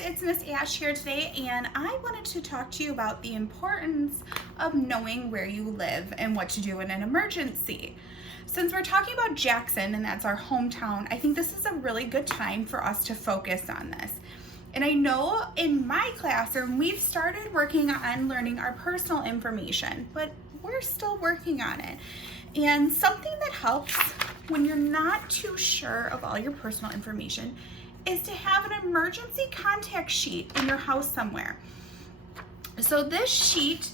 it's Miss Ash here today, and I wanted to talk to you about the importance of knowing where you live and what to do in an emergency. Since we're talking about Jackson and that's our hometown, I think this is a really good time for us to focus on this. And I know in my classroom, we've started working on learning our personal information, but we're still working on it. And something that helps when you're not too sure of all your personal information is to have an emergency contact sheet in your house somewhere. So this sheet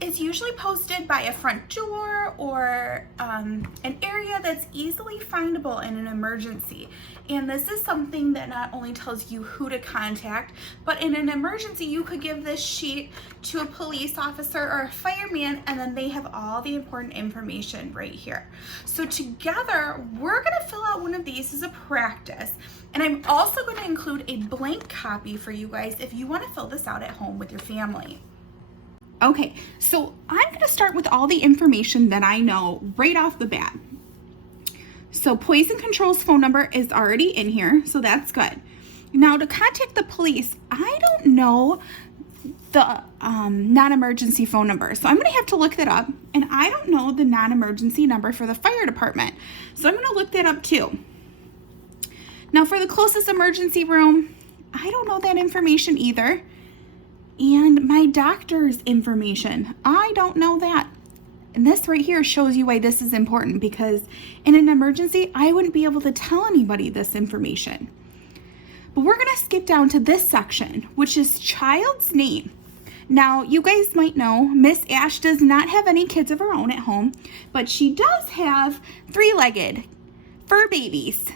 is usually posted by a front door or an area that's easily findable in an emergency. And this is something that not only tells you who to contact, but in an emergency you could give this sheet to a police officer or a fireman, and then they have all the important information right here. So together we're going to fill out one of these as a practice, and I'm also going to include a blank copy for you guys if you want to fill this out at home with your family. Okay, so I'm going to start with all the information that I know right off the bat. So Poison Control's phone number is already in here, so that's good. Now to contact the police, I don't know the non-emergency phone number, so I'm going to have to look that up, and I don't know the non-emergency number for the fire department, so I'm going to look that up too. Now for the closest emergency room, I don't know that information either. And my doctor's information, I don't know that. And this right here shows you why this is important, because in an emergency, I wouldn't be able to tell anybody this information. But we're gonna skip down to this section, which is child's name. Now, you guys might know Miss Ash does not have any kids of her own at home, but she does have three-legged fur babies.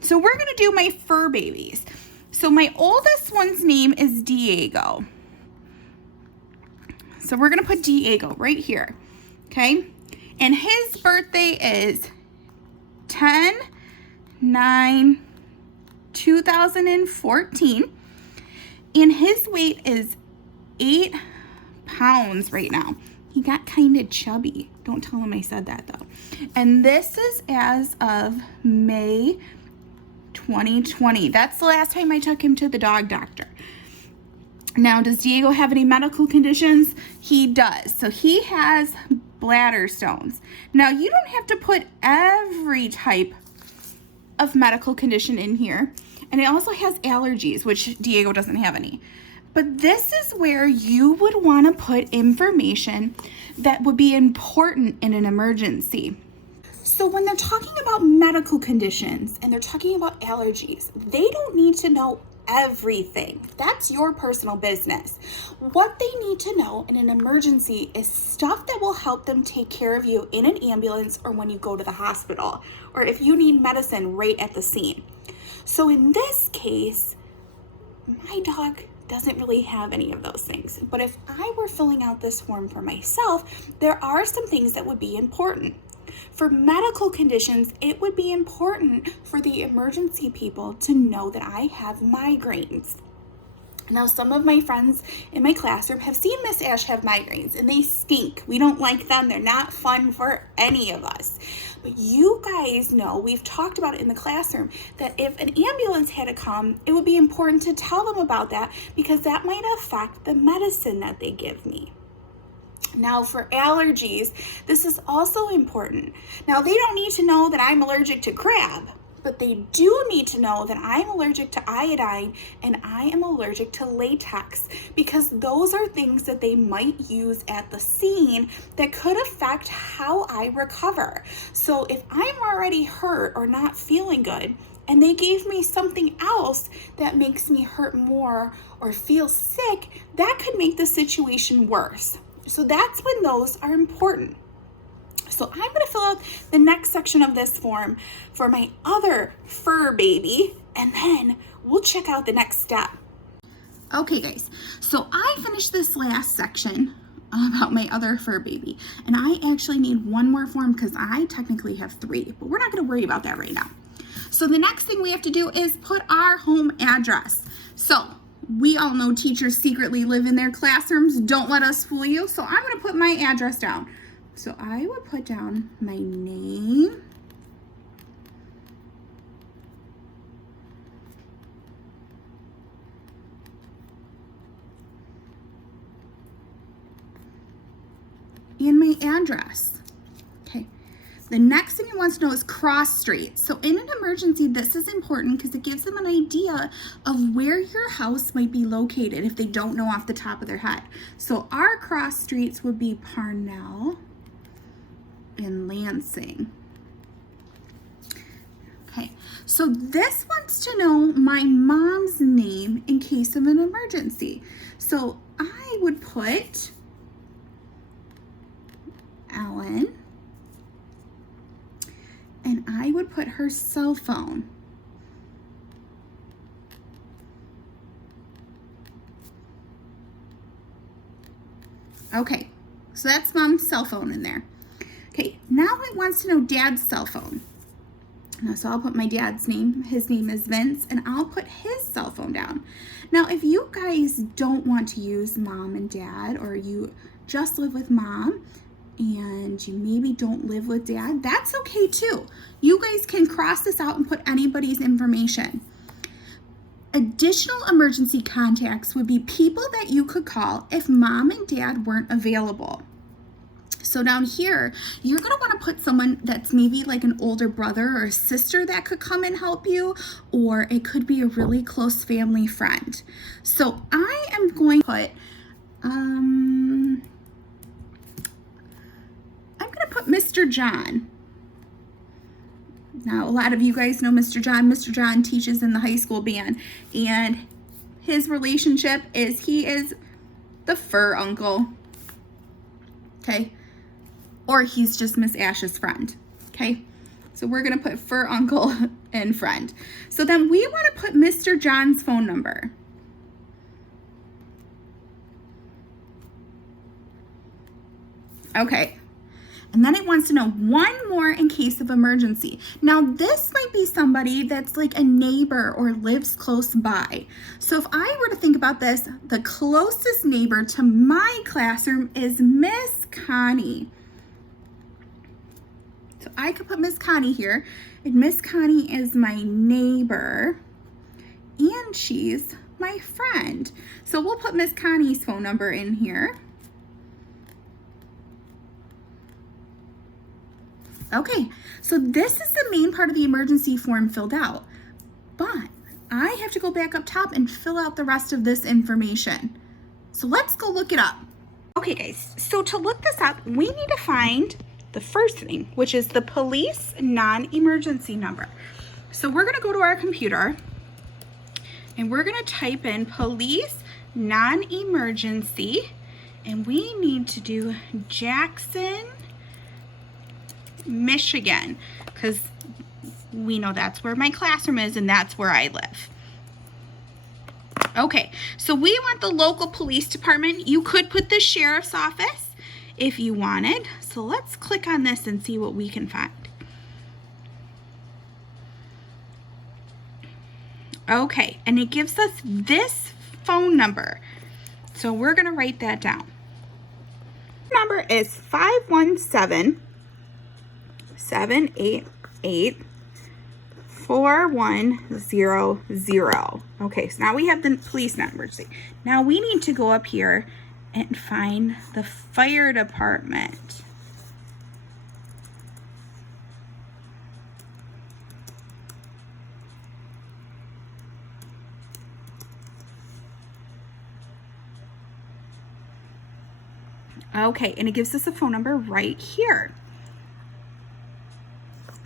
So we're gonna do my fur babies. So my oldest one's name is Diego. So we're gonna put Diego right here, okay? And his birthday is 10/9/2014. And his weight is 8 pounds right now. He got kind of chubby. Don't tell him I said that though. And this is as of May 2020. That's the last time I took him to the dog doctor. Now, does Diego have any medical conditions? He does. So he has bladder stones. Now, you don't have to put every type of medical condition in here. And it also has allergies, which Diego doesn't have any. But this is where you would want to put information that would be important in an emergency. So when they're talking about medical conditions and they're talking about allergies, they don't need to know everything. That's your personal business. What they need to know in an emergency is stuff that will help them take care of you in an ambulance or when you go to the hospital, or if you need medicine right at the scene. So in this case, my dog doesn't really have any of those things. But if I were filling out this form for myself, there are some things that would be important. For medical conditions, it would be important for the emergency people to know that I have migraines. Now, some of my friends in my classroom have seen Miss Ash have migraines, and they stink. We don't like them. They're not fun for any of us. But you guys know, we've talked about it in the classroom, that if an ambulance had to come, it would be important to tell them about that, because that might affect the medicine that they give me. Now for allergies, this is also important. Now they don't need to know that I'm allergic to crab, but they do need to know that I'm allergic to iodine and I am allergic to latex, because those are things that they might use at the scene that could affect how I recover. So if I'm already hurt or not feeling good, and they gave me something else that makes me hurt more or feel sick, that could make the situation worse. So that's when those are important. So I'm going to fill out the next section of this form for my other fur baby, and then we'll check out the next step. Okay guys, so I finished this last section about my other fur baby, and I actually need one more form because I technically have 3, but we're not going to worry about that right now. So the next thing we have to do is put our home address. So we all know teachers secretly live in their classrooms. Don't let us fool you. So I'm going to put my address down. So I would put down my name, and my address. Okay. The next thing he wants to know is cross streets. So in an emergency, this is important because it gives them an idea of where your house might be located if they don't know off the top of their head. So our cross streets would be Parnell and Lansing. Okay, so this wants to know my mom's name in case of an emergency. So I would put Ellen, and I would put her cell phone. Okay, so that's mom's cell phone in there. Okay, now it wants to know dad's cell phone. Now, so I'll put my dad's name. His name is Vince, and I'll put his cell phone down. Now, if you guys don't want to use mom and dad, or you just live with mom and you maybe don't live with dad, that's okay too. You guys can cross this out and put anybody's information. Additional emergency contacts would be people that you could call if mom and dad weren't available. So down here, you're going to want to put someone that's maybe like an older brother or a sister that could come and help you, or it could be a really close family friend. So I am going to put, I'm going to put Mr. John. Now, a lot of you guys know Mr. John. Mr. John teaches in the high school band, and his relationship is he is the fur uncle. Okay. Or he's just Miss Ash's friend, okay? So we're gonna put fur uncle and friend. So then we wanna put Mr. John's phone number. Okay, and then it wants to know one more in case of emergency. Now this might be somebody that's like a neighbor or lives close by. So if I were to think about this, the closest neighbor to my classroom is Miss Connie. So I could put Miss Connie here, and Miss Connie is my neighbor, and she's my friend. So we'll put Miss Connie's phone number in here. Okay, so this is the main part of the emergency form filled out, but I have to go back up top and fill out the rest of this information. So let's go look it up. Okay guys, so to look this up, we need to find the first thing, which is the police non-emergency number. So we're gonna go to our computer and we're gonna type in police non-emergency, and we need to do Jackson, Michigan, because we know that's where my classroom is and that's where I live. Okay, so we want the local police department. You could put the sheriff's office if you wanted. So let's click on this and see what we can find. Okay, and it gives us this phone number. So we're gonna write that down. Number is 517-788-4100. Okay, so now we have the police number. Now we need to go up here and find the fire department. Okay, and it gives us a phone number right here.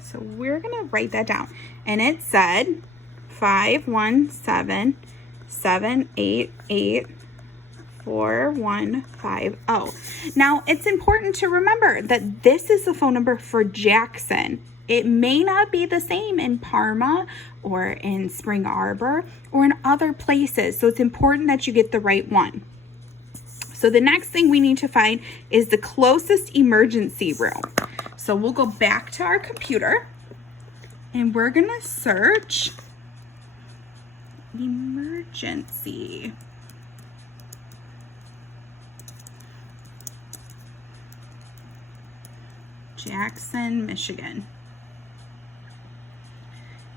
So we're gonna write that down. And it said 517-788-4150. Now, it's important to remember that this is the phone number for Jackson. It may not be the same in Parma or in Spring Arbor or in other places. So it's important that you get the right one. So the next thing we need to find is the closest emergency room. So we'll go back to our computer and we're gonna search emergency. Jackson, Michigan.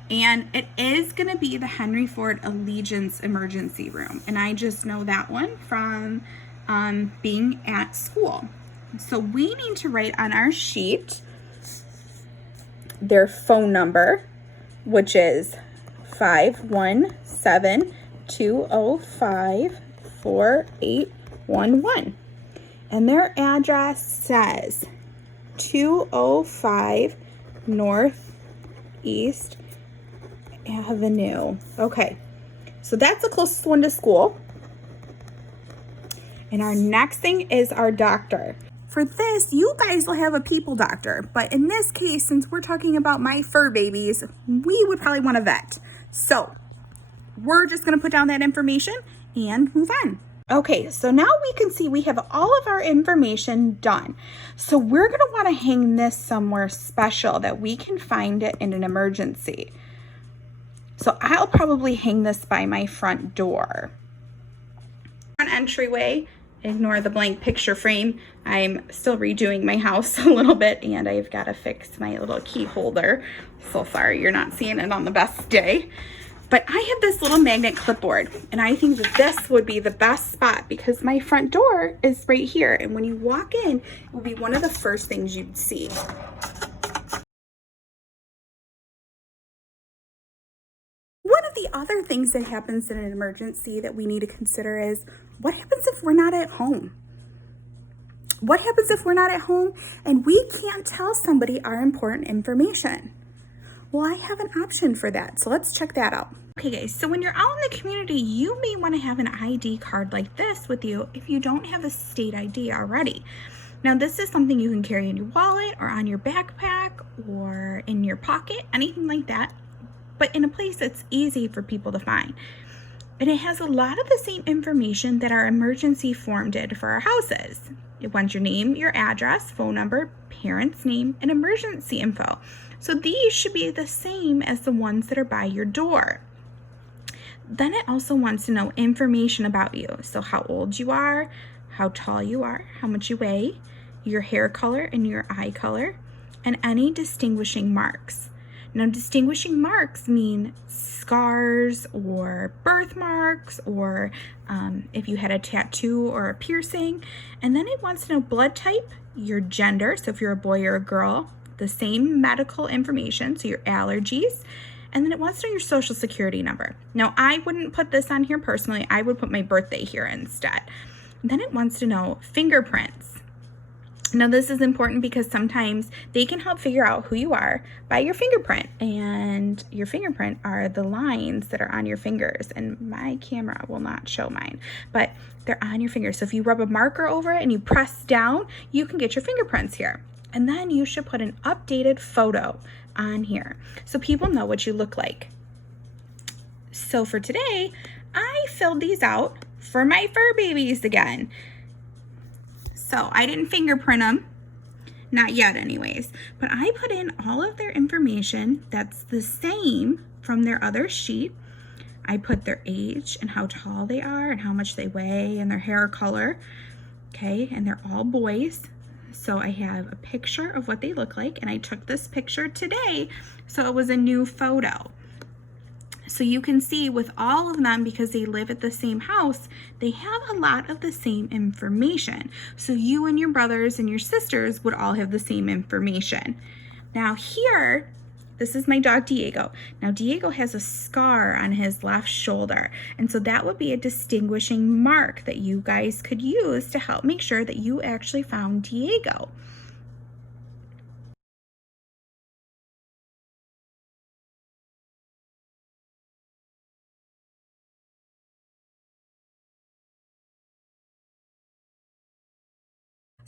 And it is gonna be the Henry Ford Allegiance emergency room. And I just know that one from being at school. So we need to write on our sheet their phone number, which is 517-205-4811. And their address says 205 Northeast Avenue. Okay, so that's the closest one to school. And our next thing is our doctor. For this, you guys will have a people doctor, but in this case, since we're talking about my fur babies, we would probably want a vet. So we're just gonna put down that information and move on. Okay, so now we can see we have all of our information done. So we're gonna wanna hang this somewhere special that we can find it in an emergency. So I'll probably hang this by my front door. Front entryway, ignore the blank picture frame. I'm still redoing my house a little bit and I've gotta fix my little key holder. So sorry you're not seeing it on the best day. But I have this little magnet clipboard and I think that this would be the best spot because my front door is right here. And when you walk in, it will be one of the first things you'd see. One of the other things that happens in an emergency that we need to consider is what happens if we're not at home? What happens if we're not at home and we can't tell somebody our important information? Well, I have an option for that, so let's check that out. Okay guys, so when you're out in the community, you may want to have an ID card like this with you if you don't have a state ID already. Now this is something you can carry in your wallet or on your backpack or in your pocket, anything like that, but in a place that's easy for people to find. And it has a lot of the same information that our emergency form did for our houses. It wants your name, your address, phone number, parent's name, and emergency info. So these should be the same as the ones that are by your door. Then it also wants to know information about you. So how old you are, how tall you are, how much you weigh, your hair color and your eye color, and any distinguishing marks. Now, distinguishing marks mean scars or birthmarks or if you had a tattoo or a piercing. And then it wants to know blood type, your gender, so if you're a boy or a girl, the same medical information, so your allergies, and then it wants to know your social security number. Now, I wouldn't put this on here personally. I would put my birthday here instead. Then it wants to know fingerprints. Now this is important because sometimes they can help figure out who you are by your fingerprint, and your fingerprint are the lines that are on your fingers, and my camera will not show mine, but they're on your fingers. So if you rub a marker over it and you press down, you can get your fingerprints here. And then you should put an updated photo on here so people know what you look like. So for today, I filled these out for my fur babies again. So I didn't fingerprint them, not yet anyways, but I put in all of their information that's the same from their other sheet. I put their age and how tall they are and how much they weigh and their hair color, okay, and they're all boys. So I have a picture of what they look like, and I took this picture today, so it was a new photo. So you can see with all of them, because they live at the same house, they have a lot of the same information. So you and your brothers and your sisters would all have the same information. Now here, this is my dog Diego. Now Diego has a scar on his left shoulder, and so that would be a distinguishing mark that you guys could use to help make sure that you actually found Diego.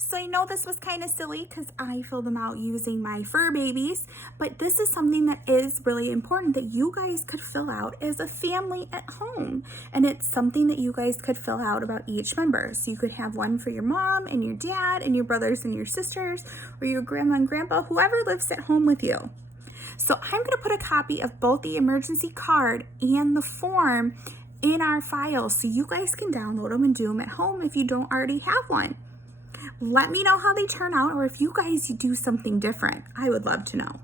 So I know this was kind of silly because I filled them out using my fur babies, but this is something that is really important that you guys could fill out as a family at home. And it's something that you guys could fill out about each member. So you could have one for your mom and your dad and your brothers and your sisters, or your grandma and grandpa, whoever lives at home with you. So I'm going to put a copy of both the emergency card and the form in our file so you guys can download them and do them at home if you don't already have one. Let me know how they turn out, or if you guys do something different. I would love to know.